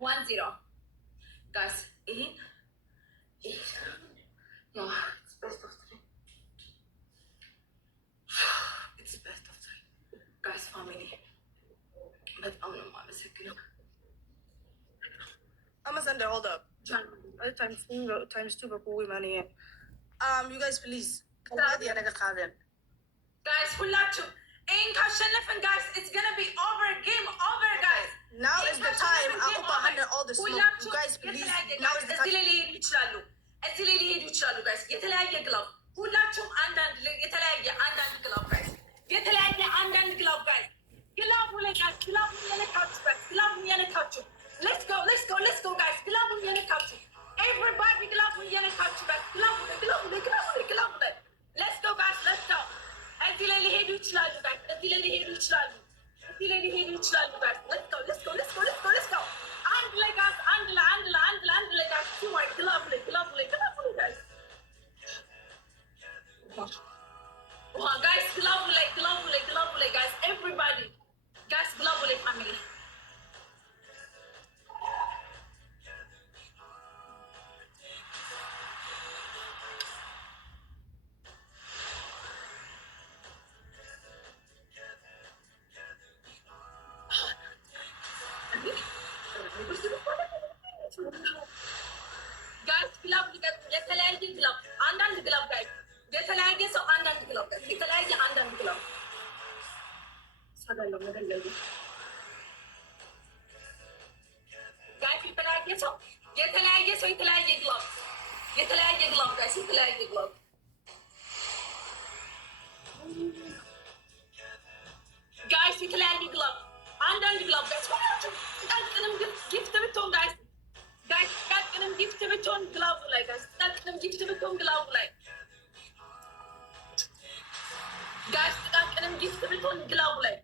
1-0 guys. It's best of three. It's best of three guys. Family. But I'm not a second. I'm gonna send it. Hold up. Times two but we money. You guys please. Guys, ሁላችሁ ይህን ካሸነፍን guys, it's gonna be over. Game over guys. Now is the time. All the smoke. You guys please. Now is the time. ሊሄዱ ይችላሉ። እዚህ ላይ ሊሄዱ ይችላሉ guys. የተለያየ ግላብ ሁላችሁም አንዳንድ ግላብ guys. የተለያየ አንዳንድ ግላብ guys. ግላቡ ላይ guys. ግላቡን የነካችሁ guys. ግላቡን የነካችሁ. Let's go guys. ግላቡን የነካችሁ. Everybody ግላቡን የነካችሁ guys. ግላቡ ላይ Let's go guys. Let's go. እዚህ ላይ ሊሄዱ ይችላሉ guys. እዚህ ላይ ሊሄዱ ይችላሉ guys. Let's go. አንድ ላይ guys. አንድ ላይ guys. Teamwork. ግላቡ ላይ guys. Guys, ግላቡ ላይ guys. Everybody guys, ግላቡ ላይ family. Guys, ግላብ የተለያየ ግላብ አንዳንድ ግላብ guys. የተለያየ ሰው አንዳንድ ግላብ guys. የተለያየ አንዳንድ ግላብ ሳዳለው ነገር ላይ guys. የተለያየ ሰው የተለያየ ግላብ guys. የተለያየ ግላብ guys. የተለያየ ግላብ አንዳንድ ግላብ guys. ሁላችሁ ቀጥንም ጊፍት ብትሆን guys. ቀጥንም ጊፍት ብትሆን ግላቡ ላይ guys. ቀጥንም ጊፍት ብትሆን ግላቡ ላይ guys. ቀጥንም ጊፍት ብትሆን ግላቡ ላይ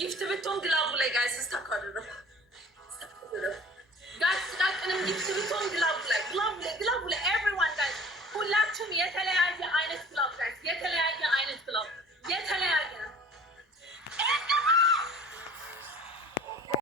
ጊፍት ብትሆን ግላቡ ላይ ጋይስ ስታካደረ ጋይስ ጥቃቅንም ጊፍት ብትሆን ግላቡ ላይ ኤቭሪዋን ጋይስ ሁላችሁም የተለያየ አይነት ግላብ